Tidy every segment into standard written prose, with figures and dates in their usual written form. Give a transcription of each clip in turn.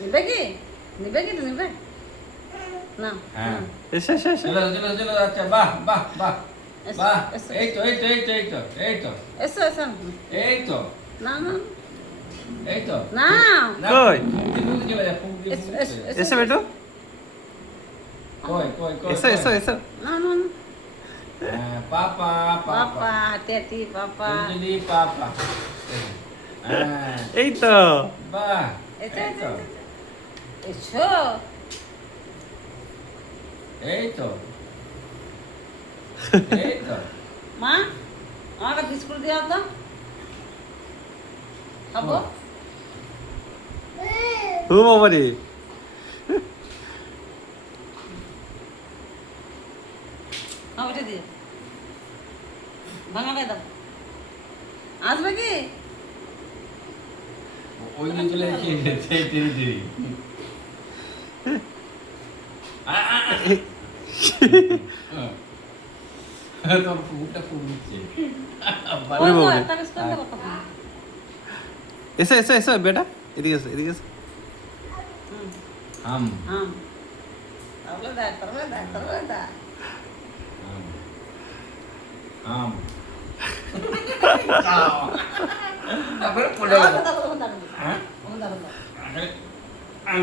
নিবে কি? নিবে কি? নিবে না। হ্যাঁ হুম। এসো এসো এসো চলো আচ্ছা বাহ বাহ বাহ এসো, বাহ এসো, এই তো এই তো এই তো এই তো এই তো এসো এসো এই তো না না এই তো না না, কই? ফুঁকতে চলে যা ফুঁক দিয়ে এসো, ফুঁকতে এসো, চলে যা। এসো। এসো বেটু কই কই কই এসো এসো এসো না না না। হ্যাঁ, পাপা পাপা পাপা হাঁটি হাঁটি পাপা কুঞ্জলি পাপা হ্যাঁ এই তো বাহ এসো এই এসো তো এসো এই তো এই তো মা আমার একটা বিস্কুট দেওয়া তো খাবো ও বাবা রে খাবো এটা দিয়ে ভাঙা দাও আসবে কি ওই যে চলে এসে সেই তেরি তেরি তোর ফুটটা ফুট দিচ্ছে ওই তো বাবা। একটা বিস্কুট দেবো তো এসো এসো এসো বেটা এদিকে এসো এদিকে এসো হুম আম हाँ তাহলে দেখ তাহলে দেখ তাহলে দেখ আম তারপরে পড়ে গেল হ্যাঁ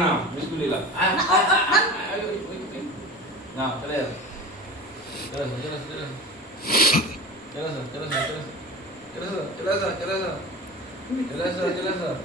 না বিস্কুট দিলাম না চলে যাও চলে যাও চলে যাও চলে যাও চলে যাও চলে যাও চলে যাও চলে যাও চলে যাও চলে যাও চলে যাও